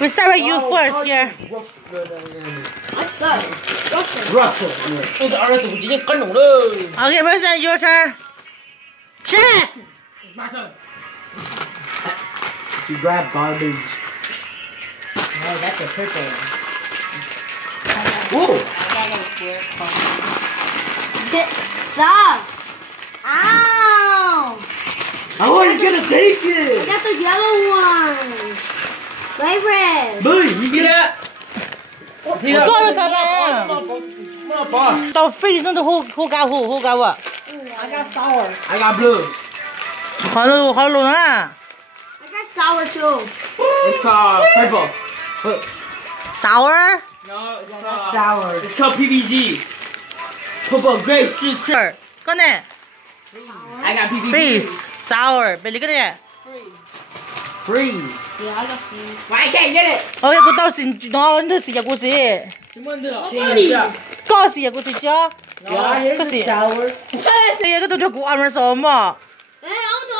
We start with you first here. I suck. Russell. Okay, Wilson, your turn. Check. My turn. You grab garbage. Oh, that's a purple one. Whoa. Stop. Ow. I was gonna take I it. got the yellow one. Favorite. Boo, you get out. Don't freeze into who got who? Who got what? I got sour. I got blue. Hello, I got sour too. It's called purple. Sour? No, it's That's sour. It's called PBG. Purple grape shit. Sure. Go ahead. I got PBG. Freeze. Sour. Billy, go ahead. Freeze. Yeah, I got freeze. Why I can't get it? Okay, go down to the sea. Go see. Go see. Go see. Yeah, here's Go the see. sour. See, go to go armor so much. Hey, I'm the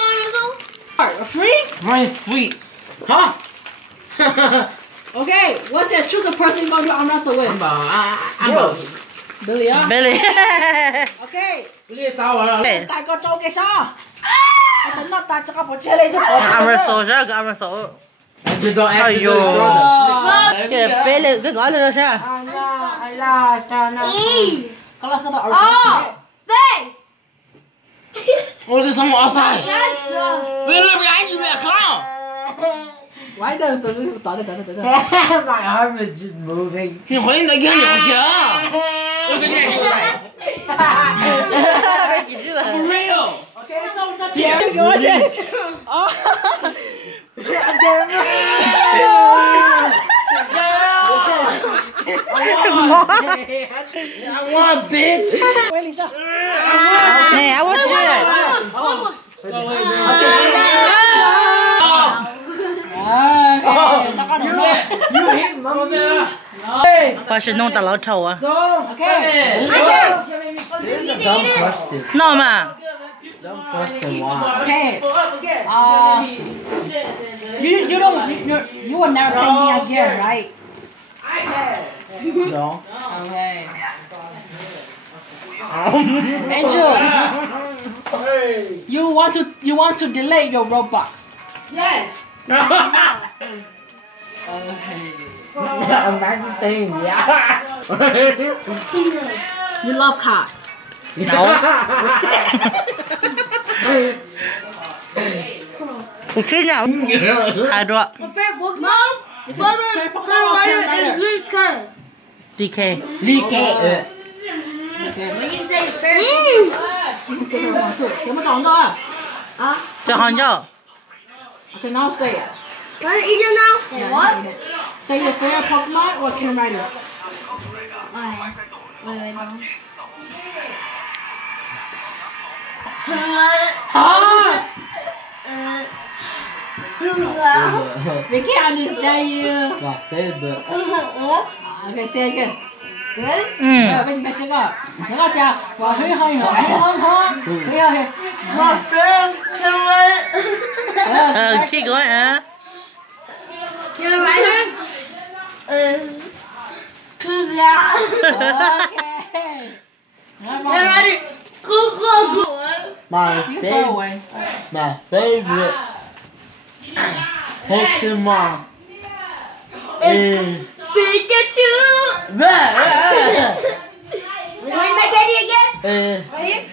orange. A freeze? Mine's sweet. Huh? Okay, what's that? Choose a person going to arm wrestle with. I'm about. Billy, ah. Billy. Okay. Billy sour. Okay. Tại con trâu kia sao? Tôi nó tại cho con bỏ chơi lên cho bỏ. Armor so, chứ armor so. I just don't Ai accidentally yo. throw them. Cái Billy, cái gọi là sao? Ai la, sao nào? Con là sao tao arm wrestle? Oh, they. Oh, there's someone outside. That's Look behind you, man. Clown. Why the từ My arm is just moving. You holding the gun here. Look at that. For real. Okay, so nó chịu quá chứ. I want, bitch. Quay lên sao? Nè, I want you. You hit mama there. Phải sử dụng tao lão trâu à? Okay. Here's a dumb question. No mà. Dumb question. Why? Okay. You will never play me again, right? No. Okay. Angel, you want to delete your Robux? Yes. Imagine saying yeah. You love car. No. Một chút nào. Hai đứa. My favorite Pokemon. DK. DK. When you say favorite Kiếm một chọn thôi. Cho hòn cho. Okay, now say it. Can I eat it now? What? Say your favorite Pokemon or Ken Rider. They can't understand you. My favorite. Okay, say again. Good? Bây giờ sẽ có. Nó có chà. Và hơi hơi hơi hơi hơi. My favorite Keep going, huh? Can I write her? Okay. Can I write it? Cool. My You throw away. favorite Pokemon is Pikachu. that. You want to make Eddie again? Right here?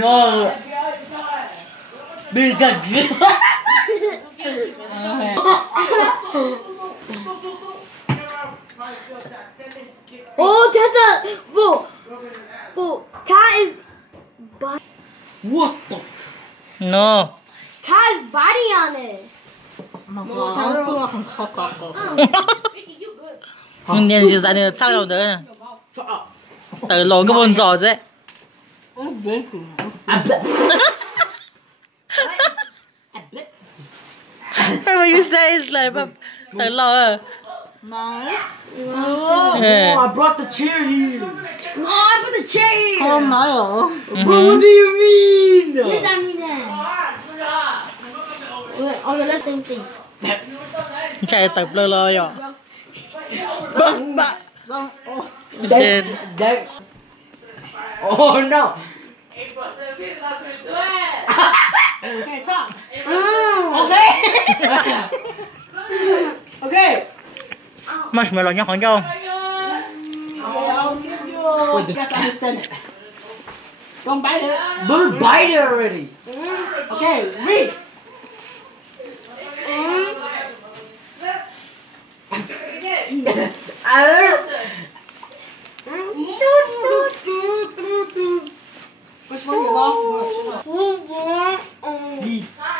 No. Pikachu. Oh, that's a cat is What the? No. cat is body on it. Nhưng nên chỉ dành được sao đâu nữa. Từ lối cái bồn giò đấy. When you say it's like từ lối. No. Oh, I brought the chair here. Oh, I put the chair here. Oh no. But what do you mean? Yes, I mean that. Okay, let's same thing. chạy tập lơ lơ rồi bận bạ Đấy. Oh no. Okay, Tom. Okay. Okay. marshmallow nhá khoảng không Okay, I'll give you. You have to understand it. Don't bite it. But bite it already. Okay, read. Which one you lost?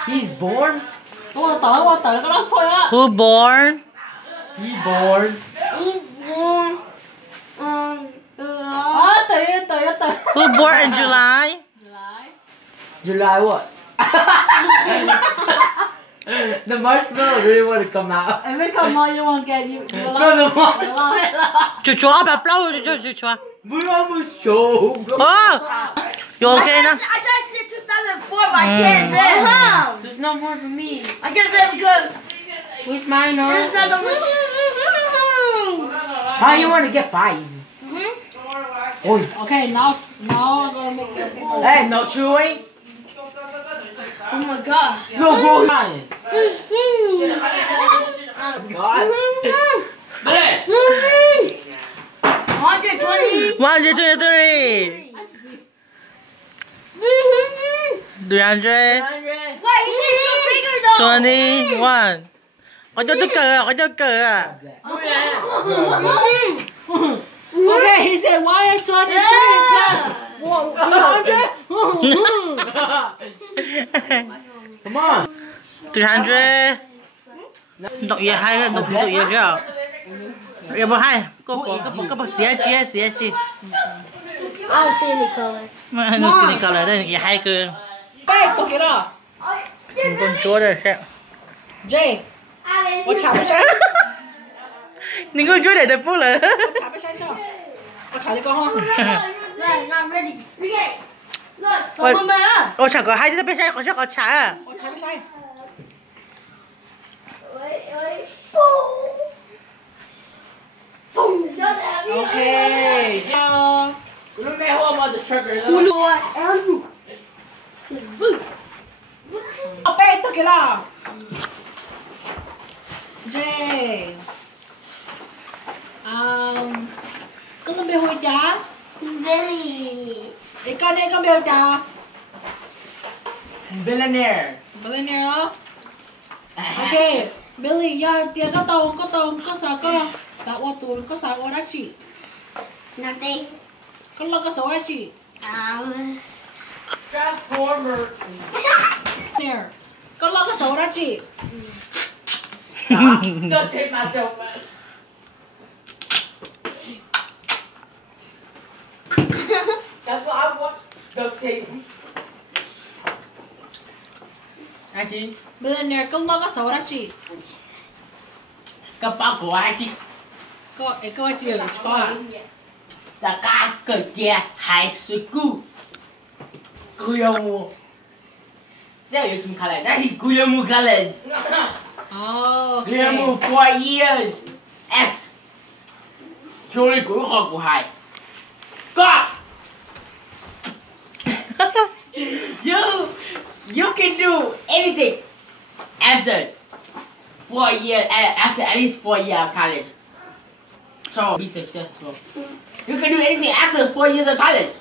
He's born. Tôi tự cái đó thôi á. who born He born. Tự. who born in July July what? The marshmallow really want to come out. If it come on, you won't get you. No, the marshmallow. chú chó bà plau chú chó We almost showed. oh you okay now I tried to say 2004, but I can't say it. There's no more for me. I can't say it because Where's mine? there's not that much. How you want to get 5? Oh. Okay, now I'm gonna make it. Hey, no chewing. Oh my god. No bro. God. 120. 123 300 Wait, he did so bigger though. 21 có cho tức cờ có cho cờ à Okay, he said 123 plus 400. Come on. 300 động gì hay là động gì cái à em bảo hay có xé chi I don't see any color. mà nó chỉ có là đây gì hay cơ Back, took it off. xin con chúa đây sẽ Jay, 我查不下，你con chúa để tập phút rồi 查不下去。我查你讲哈。 Look, not ready. Okay. Look, Wait. come on. ô chả có hai cái bên có chắc có chả à 我查不下。 Wait. Boom. Show that. Okay, now. Remember home on the trigger. Andrew. Back, took it off. Jay. Có lên bê hồi chả? Billy. Cái con này con bê chả? Billionaire. Billionaire đó. Okay, Billy, giờ tiền có sao ô tô, có sao ô đá chỉ. Nothing. Có lo có sao đá chỉ. Transformer. Nè, có lo có sao đá chỉ. Don't take myself back. That's what I want. Duct tape. Ai chị? Billionaire có lo có sao đá chỉ. Cái bao của ai chị? Có chỉ là cho à. Là cái cờ kia high school. Cô yêu mua. Đây là chúng college. Đây là cô yêu mua college. Oh, Cô yêu okay. mua 4 years. S. Chú đi của học của hai. Có. You can do anything after 4 years, after at least 4 years of college. So be successful. You can do anything after 4 years of college.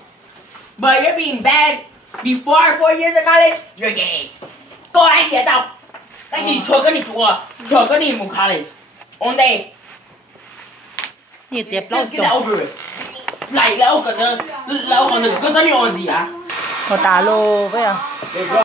But you're being bad before 4 years of college, you're gay. Có ai hiểu đâu? Cái gì cho cái này một college. On day. như tiếp Let's lâu get that over it. Lại lâu còn nữa, có tới đi on gì à? có tà lô với à